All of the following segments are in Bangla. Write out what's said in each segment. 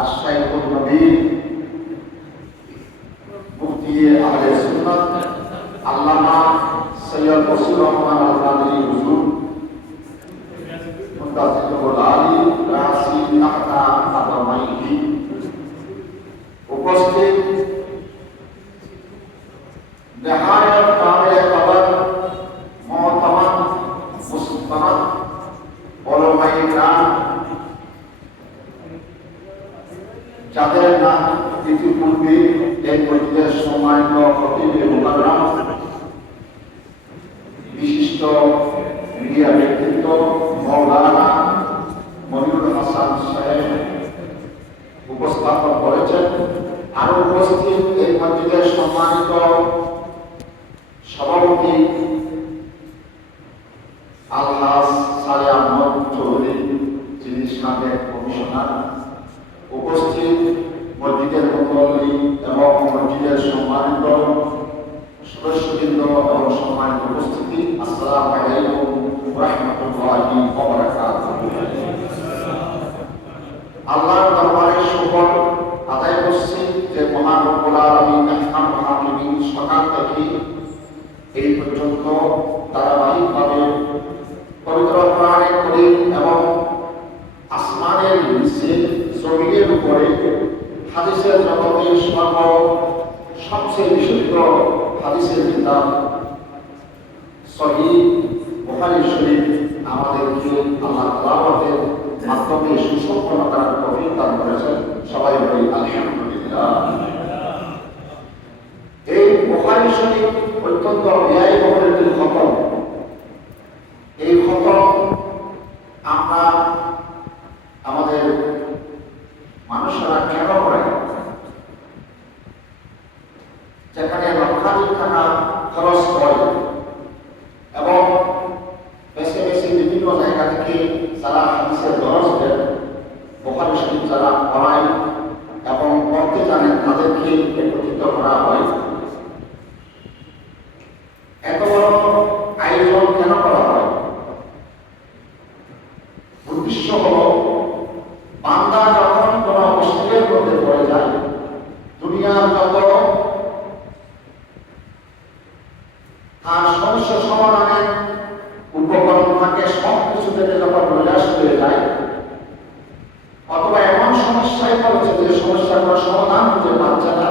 আশরাফুল নবী মুফতি আহলে সুন্নাত আল্লামা সৈয়দ বশির রহমান আল কাদরি হুজুর মুতাসিদুল আলী রাসি নাহতা আদমাইহি উপস্থিত নেহায়ত কামে কদর মোহতারাম মুসলমান ওলামায়ে কেরাম যাদের নাম ইতিপূর্বে এই মসজিদের সম্মানিত খতিবে মুকাররম বিশিষ্ট মিডিয়া ব্যক্তিত্ব মাওলানা মনিরুল হাসান সাহেব উপস্থাপন করেছেন। আরো উপস্থিত এই মসজিদের সম্মানিত সভাপতি আলহাজ সালে আহমদ চৌধুরী, যিনি সাবেক কমিশনার, উপস্থিত মসজিদের মুতওয়াল্লি এবং মসজিদের সম্মানিত সদস্যবৃন্দ এবং সম্মানিত উপস্থিতি, আসসালামু আলাইকুম ওয়া রাহমাতুল্লাহি ওয়া বারাকাতুহু। আল্লাহর দরবারে শুকর আদায় করছি যে মহান রব্বুল আলামিন আহকামুল হাকিমিন সকাল থেকে এই পর্যন্ত ধারাবাহিকভাবে পবিত্র কোরআনে কারীম এবং আসমানের নিচে জমিনের উপরে হাদিসের জগতে সবচেয়ে বিশুদ্ধ হাদিসের কিতাব সহিহ বুখারী শরীফ আমাদেরকে আল্লাহ তাআলার মাধ্যমে সুসম্পন্ন করার তৌফিক দান করেছেন। সবাই বলি আলহামদুলিল্লাহ। এই বুখারী শরীফ অত্যন্ত ব্যয়বহুল একটি খতম। এই খতম আমরা আমাদের মানুষরা কেন করে, যেখানে লক্ষাধিক টাকা খরচ হয় এবং বেশি বেশি বিভিন্ন জায়গা থেকে যারা হাদিসের দরস দেন, বুখারী শরীফ যারা পড়ায় এবং পড়তে জানেন তাদেরকে একত্রিত করা হয়। এত বড় আয়োজন কেন করা হয়? উদ্দেশ্য হল বান্দা যখন কোন মুশকিলের মধ্যে পড়ে যায়, দুনিয়ার যত তার সমস্যা সমাধানের উপকরণ থাকে সব কিছু থেকে যখন নিরাশ হয়ে যায়, অথবা এমন সমস্যায় পড়েছে যে সমস্যাটার সমাধান খুঁজে পাচ্ছে না,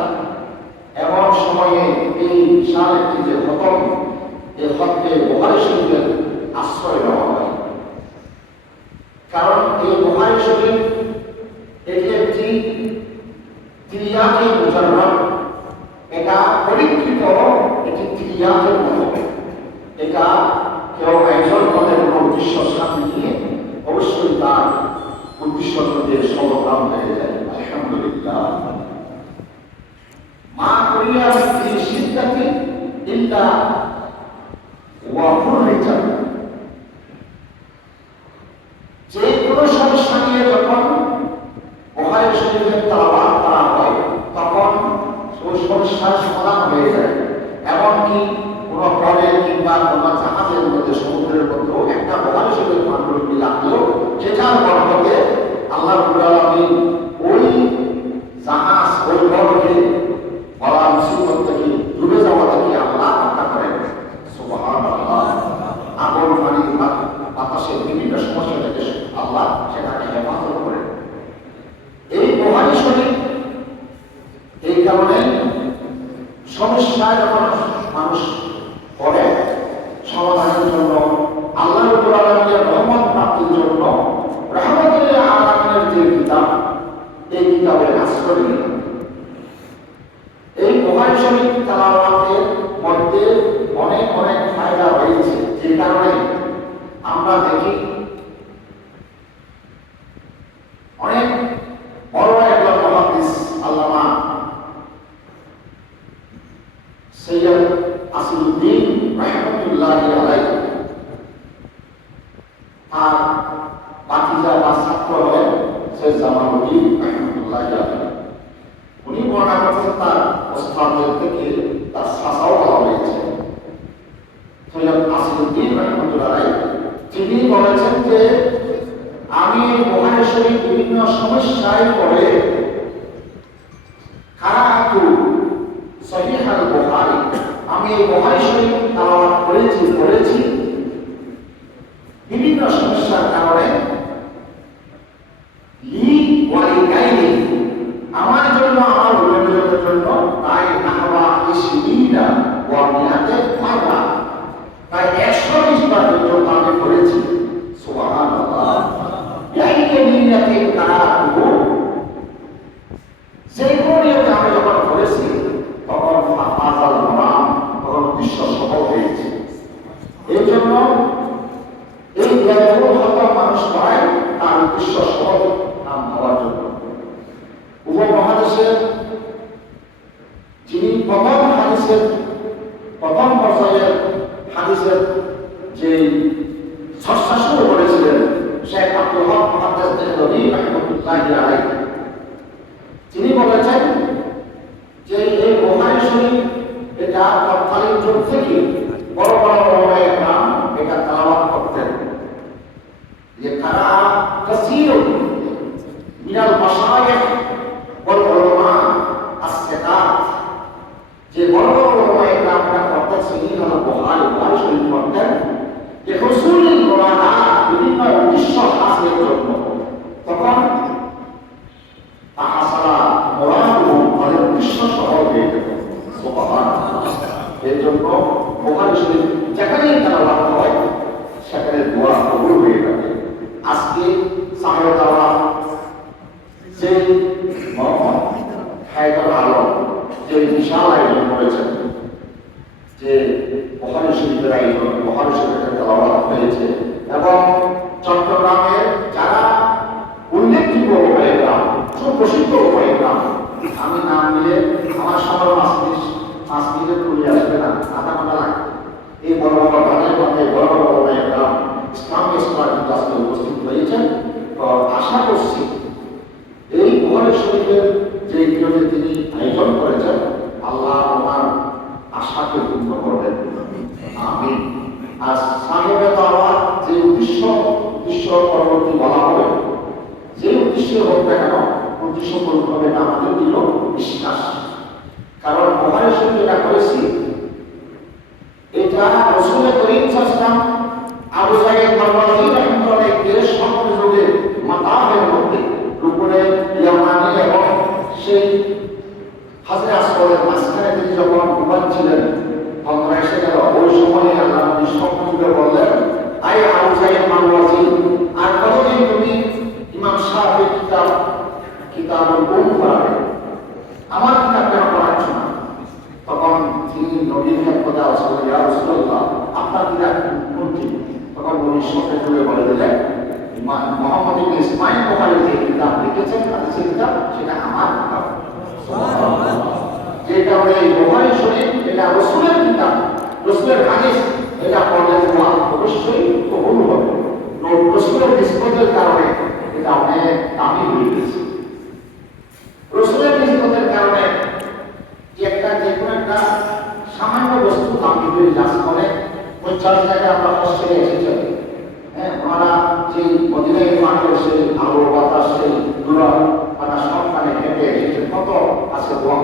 এমন সময়ে এই বিশাল একটি যে খতম, এই খতমে বুখারী শরীফের আশ্রয় নেওয়া হয়। কারণ এই বুখারী শরীফ এটি একটি তিরিয়াকে মুজাররদ, এটা পরীক্ষিত একটি তিরিয়াকের মতো। এটা কেউ একজন পদের কোনো উদ্দেশ্য সামনে নিয়ে অবশ্যই তার উদ্দেশ্য দিয়ে সমাধান হয়ে যায়। আলহামদুলিল্লাহ। মা করিয়া এই সিদ্ধান্তে ইল্লা ওয়া ফুররিজা, যে কোনো সমস্যা নিয়ে যখন বুখারী শরীফের তেলাওয়াত করা হয় তখন ওই সমস্যার সমাধান হয়ে যায়। এমনকি কোনো পরে কিংবা কোনো জাহাজের মধ্যে সমুদ্রের মধ্যেও একটা বুখারী শরীফের পাণ্ডুলিপি লাগলেও সেটার বরকতে আল্লাহ রাব্বুল আলামিন ওই জাহাজ ওই বরকে বলা মুসিবত থেকে ডুবে যাওয়া থেকে আল্লাহ রক্ষা করেন। সুবহানাল্লাহ। আগুন পানি বাতাসের বিভিন্ন সমস্যা থেকে আল্লাহ সেটাকে হেফাজত করেন। এই বুখারী শরীফ এই কারণে সমস্যায় যখন মানুষ পড়ে সমাধানের জন্য, আল্লাহ রাব্বুল আলামিনের রহমত প্রাপ্তির জন্য রহমতুল আলামিনের যে কিতাব, এই কিতাবের আশ্রয় নেয়। এই বুখারী শরীফ তেলাওয়াতের মধ্যে অনেক অনেক ফায়দা রয়েছে, যে কারণে আমরা দেখি অনেক বড় একজন মুহাদ্দিস আল্লামা সৈয়দ আসিরুদ্দিন রাহমাতুল্লাহি আলাইহি, আর বাতিজা বা ছাত্র হলেন সৈয়দ জামালউদ্দিন রাহমাতুল্লাহি আলাইহি। উনি বর্ণনা করছেন তার ওস্তাদের থেকে, তার শাসাও বলা হয়েছে সৈয়দ আসিরুদ্দিন রাহমাতুল্লাহি আলাইহি। তিনি বলেছেন যে আমি বুখারী শরীফ বিভিন্ন সমস্যায় পড়ে এই বুখারী শরীফ তেলাওয়াত করেছি বিভিন্ন সমস্যার কারণে লি ওয়ালিদাইনি আমার জন্য আমার অভিভাবকদের জন্য তাই নাহবা ইসমিনা ওয়া মিয়াতে মাররা তাই 120 বার পর্যন্ত আমি পড়েছি সুবহানাল্লাহ ইয়াইকে নিয়াতে কারাতু সেই নিয়তে আমি যখন পড়েছি তখন ফাজাল মারাম তখন বিশ্ব সফল হয়েছে। এই জন্য এই দোয়াগুলো হয়তো মানুষ পায় তার বিশ্ব সফল নাম হওয়ার জন্য। উপমহাদেশের যিনি প্রথম পর্যায়ের হাদিসের যে চর্চা শুরু করেছিলেন শেখ আব্দুল হক মুহাদ্দিস দেহলভী রাহিমাহুল্লাহি আলাইহি, তিনি বলেছেন যে এই বুখারী শরীফ এটা তৎকালীন যুগ থেকে বড় বড় ওলামায়ে কেরাম এটা তেলাওয়াত করতেন। যে কারা কাসীরুন মিনাল মাশায়েখ ওয়াল উলামা আস-সিকাত, যে বড় বড় ওলামায়ে কেরামরা করতেন সেটি হলো বুখারী শরীফ পড়তেন যে হুসুলুল মুরাদা বিভিন্ন উদ্দেশ্য হাসিলের জন্য। তখন তাহাসারা মুরাদুহুম তাদের উদ্দেশ্য সফল হয়ে যেত। সুবহানাল্লাহ। এর জন্য বুখারী শরীফ যেখানেই তেলাওয়াত হয় সেখানে দোয়া কবুল হয়ে যাবে। আজকে সাহেব দাওয়া যে মোহাম্মদ হায়দার আলম যে বিশাল আয়োজন করেছেন যে বুখারী শরীফের আয়োজন, বুখারী শরীফের তেলাওয়াত হয়েছে এবং চট্টগ্রামের যারা উল্লেখযোগ্য ওলামায়ে কেরাম সুপ্রসিদ্ধ ওলামায়ে কেরাম, আমি নাম নিলে আমার সময় 5 মিনিট চলে আসবে না, আধা ঘন্টা লাগবে। এই বড় বড় গানের মধ্যে বড় বড় ওলামায়ে কেরাম ইসলামী আজকে উপস্থিত হয়েছেন। তো আশা করছি এই বুখারী শরীফের যে নিয়মে তিনি আয়োজন করেছেন আল্লাহ ওনার আশাকে পূর্ণ করবেন, আমিন। আর সাহেবে দাওয়াত যে উদ্দেশ্য পরবর্তী বলা হবে, যে উদ্দেশ্যে হোক না কেন উদ্দেশ্য পূর্ণ হবে না আমাদের দিল বিশ্বাস। কারণ বুখারী শরীফ যেটা করেছি এটা রাসূল করিম সাল্লাল্লাহু আলাইহি ওয়াসাল্লাম আবু সাঈদ মারওয়াজি রাহিমাহুল্লাহ এর সম্পর্কে মাতাহের মধ্যে রুকুনে ইয়ামানি এবং সেই হাজরে আসওয়াদের মাঝখানে তিনি যখন ঘুমাচ্ছিলেন তখন এসে গেল। ওই সময় আল্লাহ নবী সম্পর্কে বললেন, আই আবু সাঈদ মারওয়াজি, আর কতদিন তুমি ইমাম শাফিঈর কিতাবুল উম পড়াবে, আমার কিতাব কেন পড়াচ্ছ না? তখন তিনি নবীর কথা আসলে ইয়া রাসূলুল্লাহ আপনার কিতাব কোনটি? তখন নবী সঙ্গে জুড়ে বলে দিলেন মুহাম্মদ ইবনে ইসমাঈল বুখারী যে কিতাব লিখেছেন হাদিসের কিতাব সেটা আমার কিতাব। সুবহানাল্লাহ। যে কারণে এই বুখারী শরীফ এটা রাসূলের কিতাব, রাসূলের হাদিস, এটা পড়লে দোয়া অবশ্যই কবুল হবে। রাসূলের নিসবতের কারণে এটা অনেক দামি হয়ে গেছে। রাসূলের নিসবতের কারণে যে কোনো একটা সামান্য বস্তু দামি হয়ে যাচ্ছে করে 50 জায়গায় আমরা অস্ট্রেলিয়া এসেছি, হ্যাঁ, ওনারা যে মদিনায় মাঠের সেই আলো বাতাস সেই দূরা সবখানে হেঁটে এসেছে, কত আজকে দোয়া